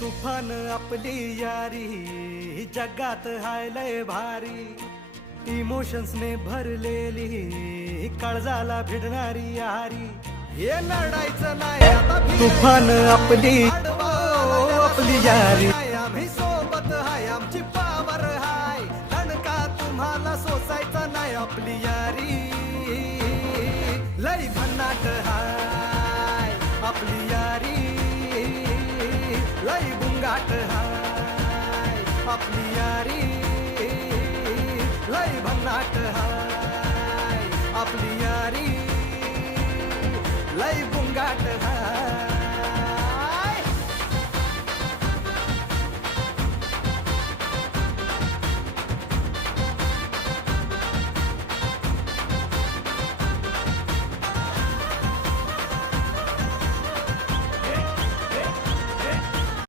तुफान आपली यारी जगात हाय लय भारी, इमोशन्स ने भरलेली काळजाला भिडणारी यारी, हे लढायचं नाही आता तुफान आपली आपली यारी, आम्ही सोबत हाय आमची पावर हाय, दणका तुम्हाला सोसायचा नाही आपली यारी, लय भन्नाट हाय आपली यारी, लय बुंगाट हाय आपली यारी, लय भन्नाट हाय आपली यारी, लय बुंगाट हाय।